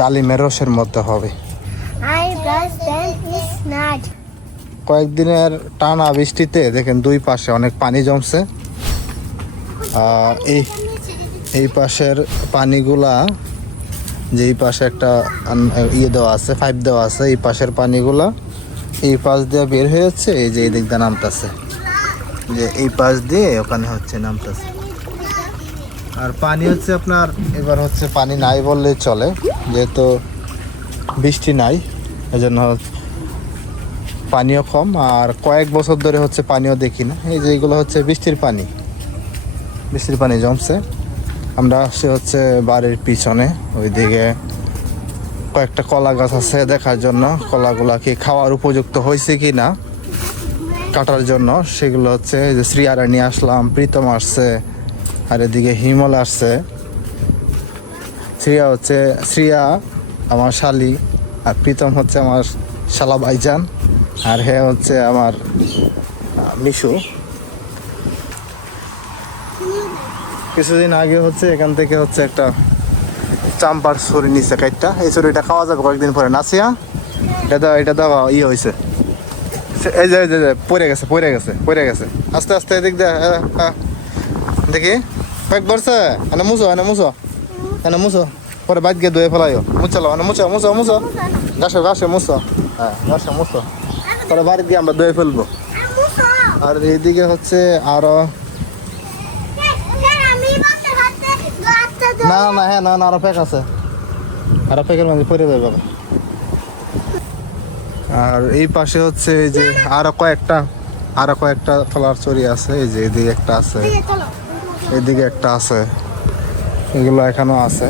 ডালিমের রসের মধ্যে হবে। I brush them is not. কয়েকদিনের টানা বৃষ্টিতে দেখেন দুই পাশে অনেক পানি জমছে। এই এই পাশের পানিগুলা, যে এই পাশে একটা ইয়ে দেওয়া আছে, পাইপ দেওয়া আছে, এই পাশের পানিগুলা এই পাশ দিয়ে বের হয়ে যাচ্ছে, এই যে এই দিক দিয়ে নামতেছে, যে এই পাশ দিয়ে ওখানে হচ্ছে নামতেছে। আর পানি হচ্ছে আপনার এবার হচ্ছে পানি নাই বললেই চলে, যেহেতু বৃষ্টি নাই এজন্য পানিও কম। আর কয়েক বছর ধরে হচ্ছে পানিও দেখি না। এই যে এইগুলো হচ্ছে বৃষ্টির পানি জমছে। আমরা আসছি হচ্ছে বাড়ির পিছনে, ওইদিকে কয়েকটা কলা গাছ আছে দেখার জন্য, কলাগুলা কি খাওয়ার উপযুক্ত হয়েছে কি না কাটার জন্য, সেগুলো হচ্ছে যে শ্রিয়ারা নিয়ে আসলাম, প্রীতম আসছে, আর এদিকে হিমল আসছে। শ্রিয়া আমার শালি, আর প্রীতম হচ্ছে আমার শালা ভাইজান, আর হে হচ্ছে আমার মিশু। কিছুদিন আগে হচ্ছে এখান থেকে হচ্ছে একটা চাম্পার ছড়ি নিচ্ছে কাইটটা, এই ছড়িটা খাওয়া যাবে কয়েকদিন পরে। নাসিয়া এটা দাও ইয়ে হয়েছে, এই যে পড়ে গেছে আস্তে আস্তে এদিক দিয়ে দেখি কয়েক বর্ষে এনে মুছো পরে বাদ গিয়ে ধুয়ে ফেলাইও, মুছালো মুছো ঘাসে মুছো, হ্যাঁ ঘাসে মুছো, পরে বাড়ি দিয়ে আমরা ধুয়ে ফেলবো। আর এইদিকে হচ্ছে আরো না আরো প্যাক আছে, আরো প্যাকের মধ্যে পরে যাবে বাবা। আর এই পাশে হচ্ছে এই যে আরো কয়েকটা ফলার চড়ি আছে, এই যে এদিকে একটা আছে, এদিকে একটা আছে, এগুলো এখনো আছে।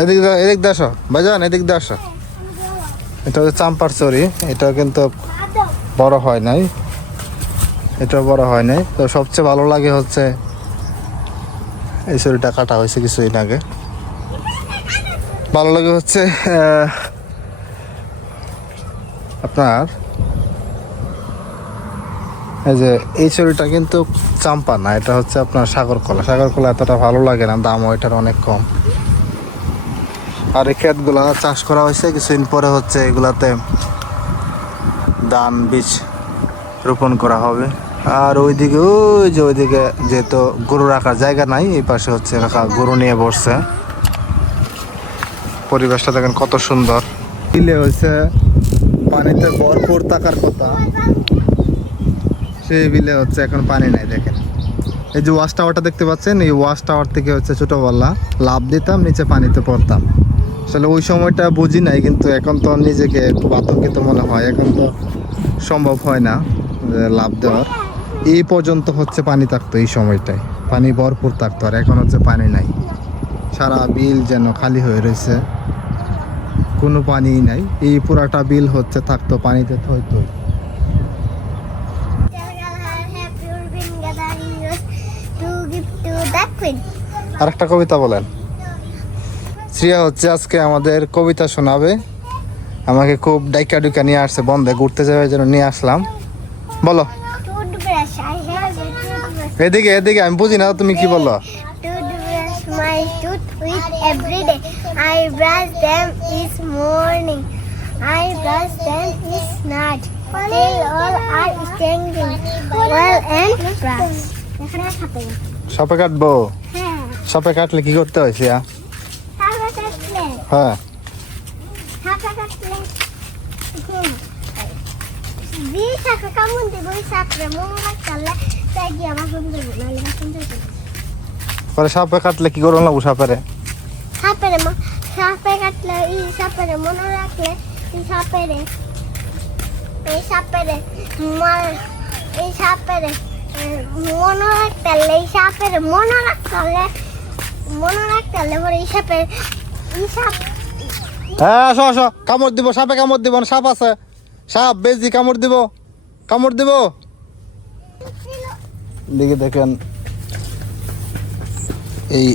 এদিক দিয়ে আসো ভাইজান, এদিক দিয়ে আসো। এটা হচ্ছে চাম্পার চড়ি, এটা কিন্তু বড় হয় নাই, তো সবচেয়ে ভালো লাগে হচ্ছে এই চড়িটা কাটা হয়েছে কিছুদিন আগে। ভালো লাগে হচ্ছে আপনার এই যে এই চড়িটা কিন্তু চাম্পা না, এটা হচ্ছে আপনার সাগর কলা এতটা ভালো লাগে না, দামও এটার অনেক কম। আর এই ক্ষেতগুলা চাষ করা হয়েছে, কিছুদিন পরে হচ্ছে এগুলাতে ধান বীজ রোপণ করা হবে। আর ওইদিকে যেহেতু গরু রাখার জায়গা নাই, এই পাশে হচ্ছে গরু নিয়ে বসছে। পরিবেশটা দেখেন কত সুন্দর। বিলে হচ্ছে পানিতে ভরপুর থাকার কথা, সেই বিলে হচ্ছে এখন পানি নাই। দেখেন এই যে ওয়াশ টাওয়ারটা দেখতে পাচ্ছেন, এই ওয়াশ টাওয়ার থেকে হচ্ছে ছোটবেলা লাফ দিতাম, নিচে পানিতে পড়তাম। আসলে ওই সময়টা বুঝি নাই, কিন্তু এখন তো নিজেকে খুব আতঙ্কিত মনে হয়। এখন তো সম্ভব হয় না লাফ দেওয়ার। এই পর্যন্ত হচ্ছে পানি থাকতো, এই সময়টায় পানি ভরপুর থাকতো, আর এখন হচ্ছে পানি নাই। সারা বিল যেন খালি হয়ে রয়েছে, কোনো পানিই নাই। এই পুরাটা বিল হচ্ছে থাকতো পানিতে থই। আর একটা কবিতা বলেন। শ্রিয়া হচ্ছে আজকে আমাদের কবিতা শোনাবে, আমাকে খুব ডাইকা নিয়ে আসছে, বন্ধে ঘুরতে যাবে যেন নিয়ে আসলাম। বলো এদিকে আমি বুঝি না, তুমি কি বললো? My tooth with every day. I brush them each morning. I brush them each night. Till all are standing well and brush. সাপে কাটবো? সাপে কাটলে কি করতে হয়েছে? হ্যাঁ পরে সাপে কাটলে কি করবো লাগবো? সাপে কাটলে মনে রাখলে হ্যাঁ আসো কামড় দিব, সাপে কামড় দিব না, সাপ আছে, সাপ বেজি কামড় দিব দিকে। দেখেন এই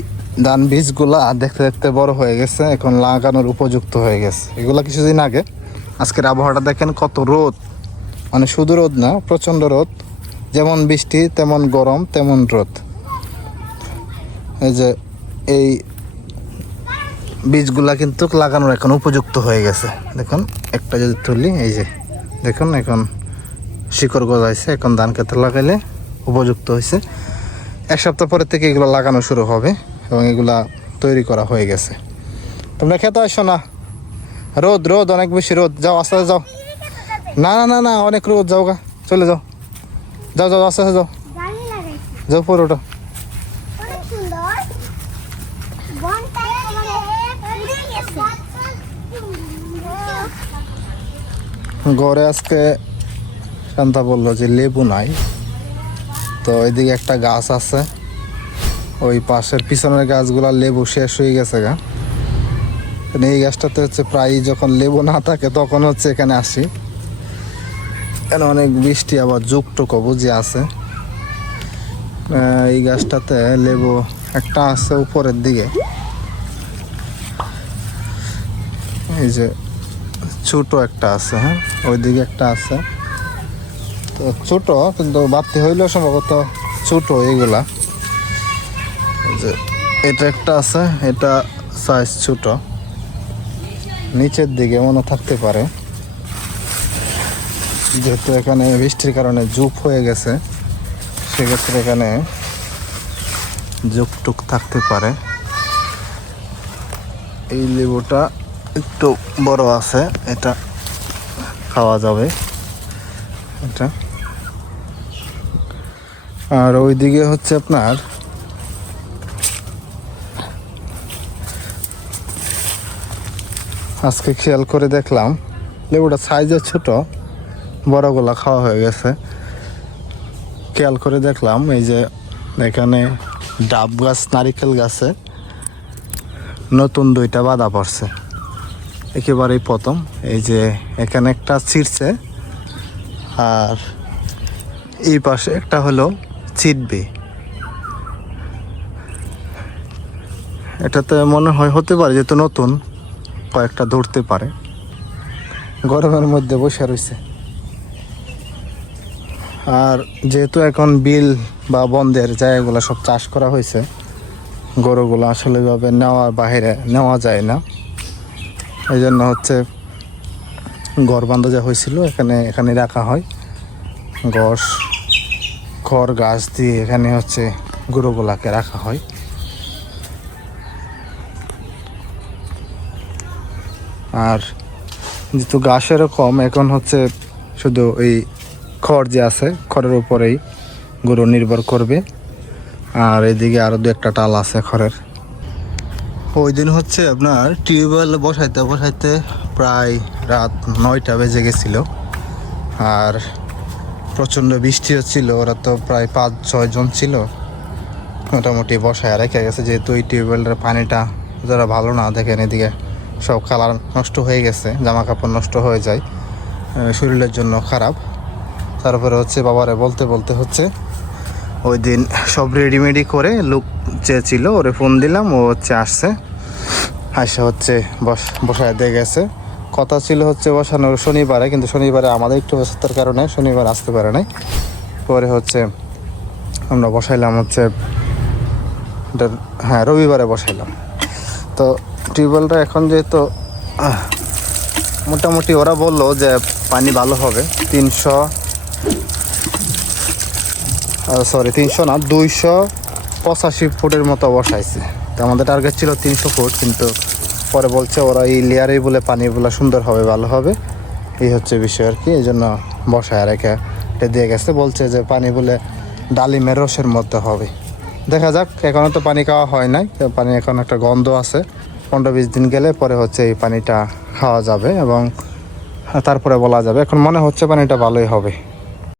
ধান বীজগুলা দেখতে দেখতে বড় হয়ে গেছে, এখন লাগানোর উপযুক্ত হয়ে গেছে। এগুলা কিছুদিন আগে। আজকের আবহাওয়াটা দেখেন কত রোদ, মানে শুধু রোদ না, প্রচণ্ড রোদ। যেমন বৃষ্টি তেমন গরম তেমন রোদ। এই যে এই বীজগুলা কিন্তু লাগানোর এখন উপযুক্ত হয়ে গেছে। দেখুন একটা যদি তুলি, এই যে দেখুন এখন শিকড় গজাইছে, এখন ধান খেতে লাগাইলে উপযুক্ত হয়েছে। এক সপ্তাহ পরে থেকে এগুলো লাগানো শুরু হবে এবং এগুলা তৈরি করা হয়ে গেছে। তোমরা খেতে আসো না, রোদ রোদ অনেক বেশি রোদ, যাও আস্তে আস্তে যাও। না না না না অনেক রোদ, যাও গা, চলে যাও, যাও যাও আস্তে আস্তে যাও, গাড়ি লাগাইছি যাও পুরোটা। অনেক সুন্দর বনটা একেবারে পুড়ে গেছে। ঘরে আজকে শান্তা বললো যে লেবু নাই, তো এদিকে একটা গাছ আছে, ওই পাশের পিছনের গাছগুলা লেবু শেষ হয়ে গেছে গা। এই গাছটাতে হচ্ছে প্রায় যখন লেবু না থাকে তখন হচ্ছে এখানে আসি। এখানে অনেক বৃষ্টি, আবার যুগটুক বুঝে আছে। এই গাছটাতে লেবু একটা আছে উপরের দিকে, এই যে ছোট একটা আছে, হ্যাঁ ওইদিকে একটা আছে। তো ছোট কিন্তু বাড়তি হইলেও সম্ভবত ছোট এইগুলা। এই যে এটা একটা আছে, এটা সাইজ ছোট, নিচের দিকে মনে থাকতে পারে, যেহেতু এখানে বৃষ্টির কারণে জুপ হয়ে গেছে সেক্ষেত্রে এখানে জুকটুক থাকতে পারে। এই লেবুটা একটু বড় আছে, এটা খাওয়া যাবে এটা। আর ওইদিকে হচ্ছে আপনার আজকে খেয়াল করে দেখলাম লেবুটা সাইজে ছোট, বড়গুলা খাওয়া হয়ে গেছে। খেয়াল করে দেখলাম এই যে এখানে ডাব গাছ, নারিকেল গাছে নতুন 2টা বাঁধা পড়ছে একেবারেই প্রথম। এই যে এখানে একটা ছিঁড়ছে আর এই পাশে একটা হলো ছিটবে। এটাতে মনে হয় হতে পারে যেহেতু নতুন, কয়েকটা ধরতে পারে। গরমের মধ্যে বসে রয়েছে। আর যেহেতু এখন বিল বা বন্ধের জায়গাগুলো সব চাষ করা হয়েছে, গরুগুলো আসলে ভাবে বাইরে নেওয়া যায় না, এই জন্য হচ্ছে ঘর বান্ধা যা হয়েছিল এখানে রাখা হয়। খড় গাছ দিয়ে এখানে হচ্ছে গরুগুলাকে রাখা হয়। আর যেহেতু ঘাসেরও কম, এখন হচ্ছে শুধু এই খড় যে আছে খড়ের উপরেই গরু নির্ভর করবে। আর এদিকে আরও 2-1টা টাল আছে খড়ের। ওই দিন হচ্ছে আপনার টিউবওয়েল বসাইতে প্রায় রাত 9টা বেজে গেছিল। আর প্রচণ্ড বৃষ্টি হচ্ছিল, ওরা তো প্রায় 5-6 জন ছিল, মোটামুটি বসায় রেখে গেছে। যেহেতু এই টিউবওয়েলের পানিটা যারা ভালো না, দেখেন এদিকে সব কালার নষ্ট হয়ে গেছে, জামা কাপড় নষ্ট হয়ে যায়, শরীরের জন্য খারাপ। তারপরে হচ্ছে বাবারে বলতে হচ্ছে ওই দিন সব রেডিমেডি করে লোক যে ছিল ওরে ফোন দিলাম, ও হচ্ছে আসছে, হচ্ছে বসায় দিয়ে গেছে। কথা ছিল হচ্ছে বসানোর শনিবারে, কিন্তু শনিবারে আমাদের একটু ব্যস্ততার কারণে শনিবার আসতে পারে নাই। পরে হচ্ছে আমরা বসাইলাম হচ্ছে হ্যাঁ রবিবারে বসাইলাম। তো টিউবওয়েলটা এখন যেহেতু মোটামুটি ওরা বললো যে পানি ভালো হবে, 300 না 285 ফুটের মতো বসাইছে। তো আমাদের টার্গেট ছিল 300 ফুট, কিন্তু পরে বলছে ওরা এই লেয়ারেই বলে পানিগুলো সুন্দর হবে, ভালো হবে, এই হচ্ছে বিষয় আর কি। এই জন্য বসায় রেখে দিয়ে গেছে। বলছে যে পানি বলে ডালিমের রসের মধ্যে হবে। দেখা যাক, এখনও তো পানি খাওয়া হয় নাই, পানি এখন একটা গন্ধ আছে। 15-20 দিন গেলে পরে হচ্ছে এই পানিটা খাওয়া যাবে এবং তারপরে বলা যাবে। এখন মনে হচ্ছে পানিটা ভালোই হবে।